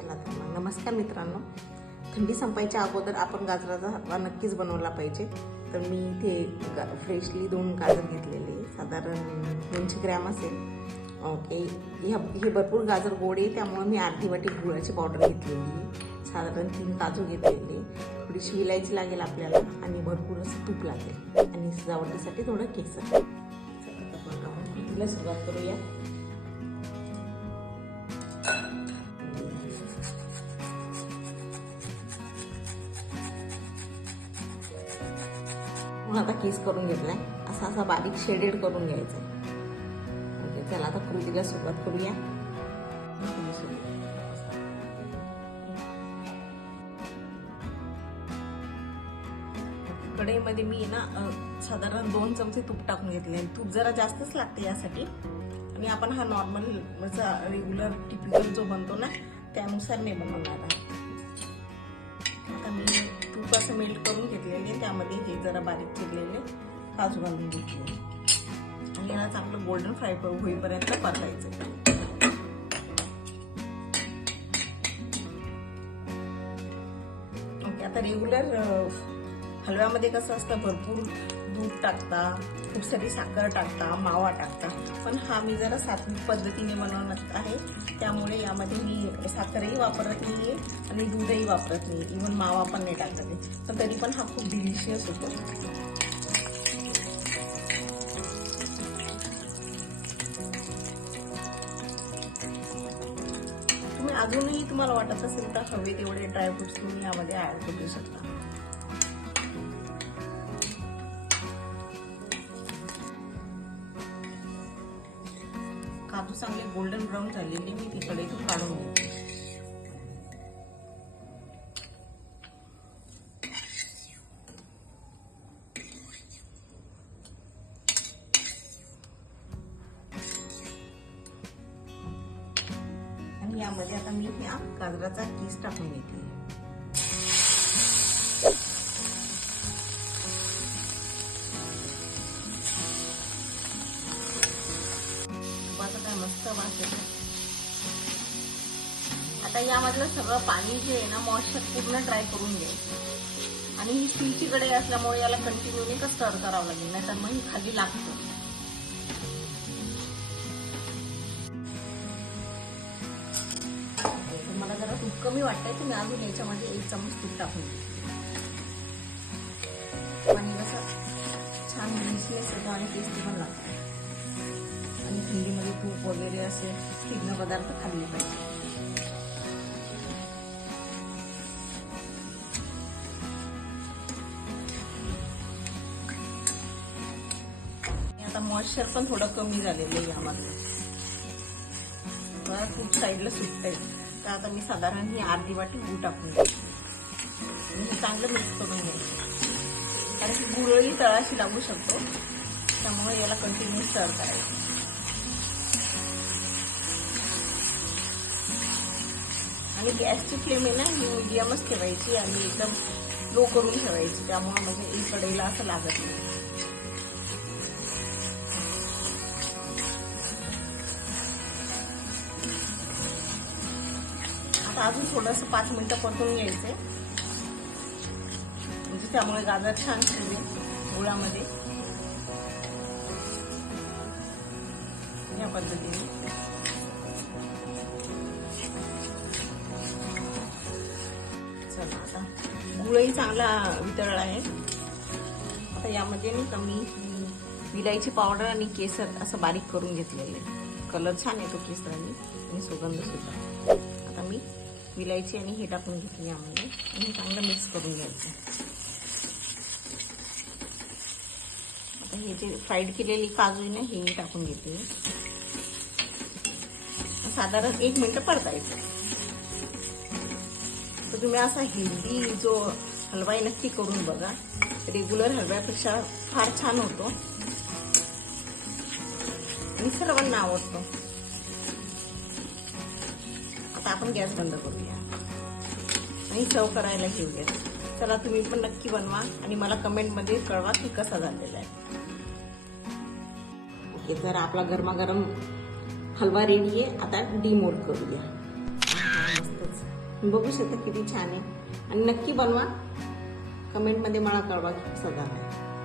चला तर मग नमस्कार मित्रांनो. थंडी संपायच्या अगोदर आपण गाजराचा हलवा नक्कीच बनवला पाहिजे. तर मी इथे फ्रेशली 2 गाजर घेतलेले, साधारण 200 ग्रॅम असेल. ओके, हे भरपूर गाजर गोड आहे, त्यामुळे मी अर्धी वाटी गुळाची पावडर घेतलेली, साधारण 3 काजू घेतलेले, थोडीशी विलायची लागेल आपल्याला आणि भरपूर असं तूप लागेल आणि सजावटीसाठी थोडं केसर. चला तर आपण कृतीला सुरुवात करूया. आता केस करून घेतलाय, असा बारीक शेडेड करून घ्यायचा. ओके, चला आता कृतीला सुरुवात करूया. कढईमध्ये मी ना साधारण 2 चमचे तूप टाकून घेतले. तूप जरा जास्तच लागते यासाठी, आणि आपण हा नॉर्मल रेग्युलर टिपिकल जो बनतो ना त्यानुसार नाही बनवणार आहे. आता मी तूप असं मेल्ट करून घेतलेले, त्यामध्ये हे जरा बारीक चिरलेले काजू घालून घेतले आणि याला चांगलं गोल्डन फ्राय होईपर्यंत परतायचं. ओके, आता रेग्युलर हलव्यामध्ये कसं असतं, भरपूर दूध टाकता, खूप सारी साखर टाकता, मावा टाकता, पण हा मी जरा सात्विक पद्धतीने बनवणार आहे. त्यामुळे यामध्ये मी साखरही वापरत नाहीये आणि दूधही वापरत नाही, इव्हन मावा पण नाही टाकत आहे, पण तरी पण हा खूप डिलिशियस होतो. तुम्ही अजूनही तुम्हाला वाटत असेल तर हवे तेवढे ड्रायफ्रुट्स तुम्ही यामध्ये ऍड करू शकता. काजू चांगले गोल्डन ब्राऊन झालेले मी ती कढईतून काढून घेते. आणि यामध्ये आता मी या गाजराचा कीस टाकून घेते. मस्त वास येतो. आता यामधलं सगळं पाणी जे आहे ना, मॉइश्चर पूर्ण ड्राय करून घ्यायचं. आणि ही स्टीलची कढई असल्यामुळे याला कंटिन्यूली स्टर करावं लागेल, नाहीतर मग ही खाली लागतं. मला जरा तूप कमी वाटतंय, तुम्ही अजून याच्यामध्ये 1 चमच तूप टाकून घ्या. आणि कसं छान डिलिशियस येतो आणि टेस्टी पण लागतो. आणि थंडीमध्ये तूप वगैरे असे तीक्ष्ण पदार्थ खाल्ले पाहिजे. आता मॉइश्चर पण थोडं कमी झालेलं आहे यामध्ये, तूप साईडला सुटतंय. तर आता मी साधारण ही अर्धी वाटी गूळ टाकून घेते आणि हे चांगलं मिक्स करून घ्यायचं. कारण की गुळही तळाशी लागू शकतो, त्यामुळे याला कंटिन्यू स्टर करायचं. आणि गॅसची फ्लेम आहे ना ही मीडियमच ठेवायची आणि एकदम लो करून ठेवायची, त्यामुळे म्हणजे एक कढईला असं लागत नाही. आता अजून थोडंसं 5 मिनिटं परतून घ्यायचंय, म्हणजे त्यामुळे गाजर छान शिजेल गुळामध्ये. या पद्धतीने आता गुळही चांगला वितळला आहे. आता यामध्ये मी कमी विलायची पावडर आणि केसर असं बारीक करून घेतलेलं आहे. कलर छान येतो केसराने आणि सुगंध सुद्धा. आता मी विलायची आणि हे टाकून घेतली यामध्ये आणि चांगलं मिक्स करून घ्यायचं. आता हे जे फ्राईड केलेली काजू आहे ना हे मी टाकून घेते. साधारण 1 मिनिट परतायचं. तर तुम्ही असा हेल्दी जो हलवा आहे नक्की करून बघा. रेग्युलर हलव्यापेक्षा फार छान होतो आणि सर्वांना आवडतो. आता आपण गॅस बंद करूया आणि सर्व करायला घेऊया. चला तुम्ही पण नक्की बनवा आणि मला कमेंटमध्ये कळवा की कसा झालेला आहे. ओके, तर आपला गरमागरम हलवा रेडी आहे. आता डीमोल्ड करूया. मस्तच. बघू शकता किती छान आहे आणि नक्की बनवा. कमेंटमध्ये मला कळवा की कसा झाला आहे.